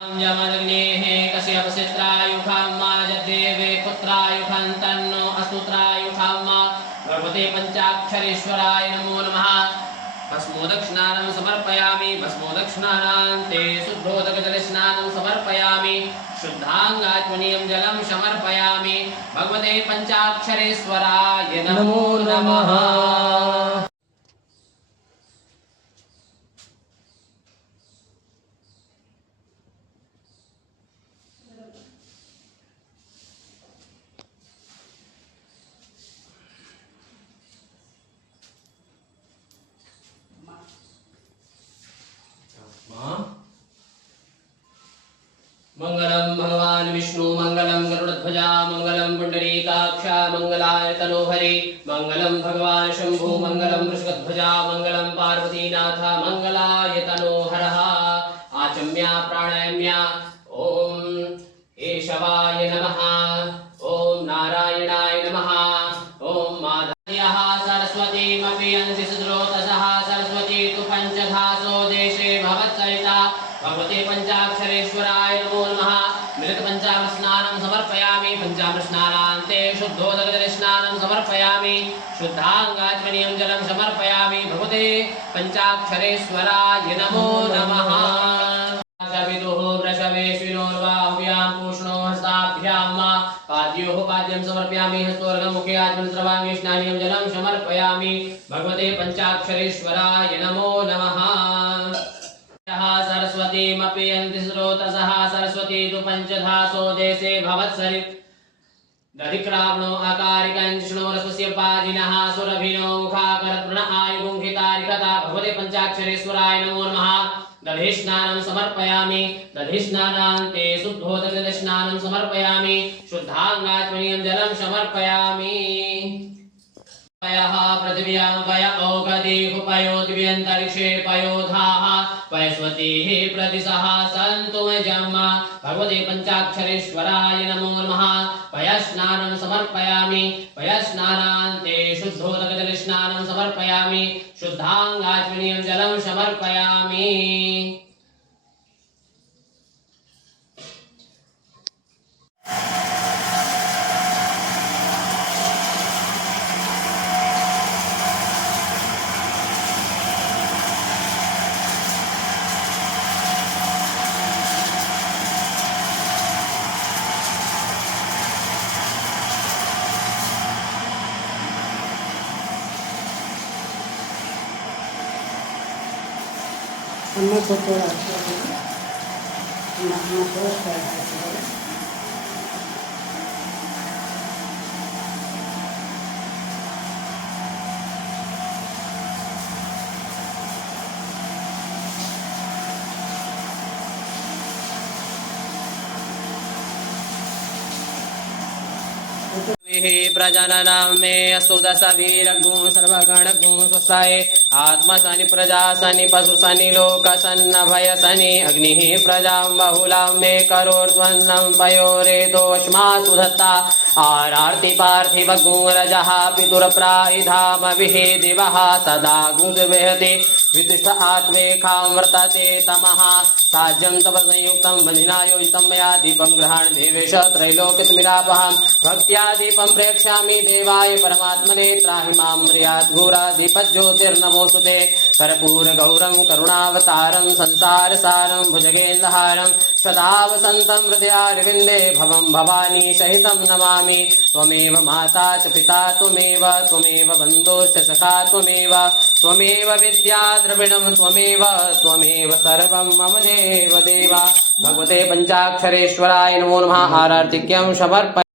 यमदग्नेः कश्यपसित्रायुखं माजदेवे पुत्रायुखं तन्नो अस्तुत्रायुखं भगवते पंचाक्षरेश्वराय नमो नमः। भस्मोदक्षिणानं समर्पयामि। भस्मोदक्षिणानान्ते शुद्धोदकजलस्नानं समर्पयामि। शुद्धांगात्मनीयं जलं समर्पयामि। भगवते पंचाक्षरेश्वराय नमो नमः। मंगलम भगवान विष्णु मंगलम गरुड़ध्वजा मंगलम पुंडरीकाक्ष मंगलाय तनोहरि मंगलम भगवान शंभु मंगलम वृषभध्वजा मंगलम पार्वतीनाथ मंगलाय तनोहरः। आचम्या प्राणायाम्या ओम केशवाय नमः। ओम नारायणाय नमः। ओम माधव्यः सरस्वतीमपि अंसि सुद्रोतसः सरस्वती तु पंचधासो देशे भवत्सहिता भगवते पंचाक्षरेश्वराय नमो नमः। मिलित पंचामृत स्नानं समर्पयामि। पंचामृत स्नानान्ते शुद्धोदकजलस्नानं समर्पयामि। शुद्धांगाचमनीयं जलं समर्पयामि। भगवते पंचाक्षरेश्वराय नमो नमः। विदुः वृषभेश्विनोर्बाहुभ्यां पूष्णो हस्ताभ्यां पाद्योः पाद्यं समर्पयामि। हस्तोर्घं मुखे आचमनस्रवामि स्नानीयं जलं समर्पयामि। भगवते पंचाक्षरेश्वराय नमो नमः। सरस्वतीमपि यन्ति स्रोतसः सरस्वती तु पंचधासो देशे भवत्सरि दधिक्रावणो अकारिकञ्चिष्णोरस्वस्य पादिनः सुरभिनो मुखाकरत्रण आयुगुंखितारिकता भगवते पंचाक्षरेश्वराय नमो नमः। दधिस्नानं समर्पयामि। दधिस्नानान्ते शुद्धोदकजलस्नानं समर्पयामि। शुद्धांगात्मनीयं जलं समर्पयामि। पयः पृथिव्यां पय औषधिः पयोदिव्यन्तरिक्षे पयोधाः पयस्वतीः प्रतिशः सन्तु मजम्। भगवते पंचाक्षरेश्वराय नमो नमः। पयस्नानं समर्पयामि। पयस्नानान्ते शुद्धोदकजलस्नानं समर्पयामि। शुद्धांगाचमनीयं जलं समर्पयामि। अन्न को थोड़ा अच्छा प्रजननं मे अस्तु दश वीरगुं सर्वगणगुं स्वस्ताय आत्मसनि प्रजासनि पशुसनि लोकसन्नभयसनि अग्निः प्रजां बहुलां मे करोर्ध्वन्नं पयोरेतोष्मासु दत्ता आरार्ति पार्थिवगुंरजः पितुरप्रायिधामभिः दिवः सदा गुंसुर्वहति वितिष्ठ आत्मेकां वर्तते तमः साज्यं तव संयुक्तं वनिना योजितं मया दीपं गृहाण देवेश त्रैलोक्यतिमिरापहं भक्त्या दीपं प्रेक्ष्यामि देवाय परमात्मने त्राहि मां म्रियात् घोरादीपज्योतिर्नमोऽस्तुते कर्पूरगौरं करुणावतारं संसारसारं भुजगेन्द्रहारं सदा वसन्तं हृदयारविन्दे भवं भवानी सहितं नमामि। त्वमेव माता च पिता त्वमेव बन्धुश्च सखा त्वमेव विद्या द्रविणं त्वमेव सर्वं मम देव देवा। भगवते पंचाक्षरेश्वराय नमो नमः। आरार्तिक्यं समर्पयामि।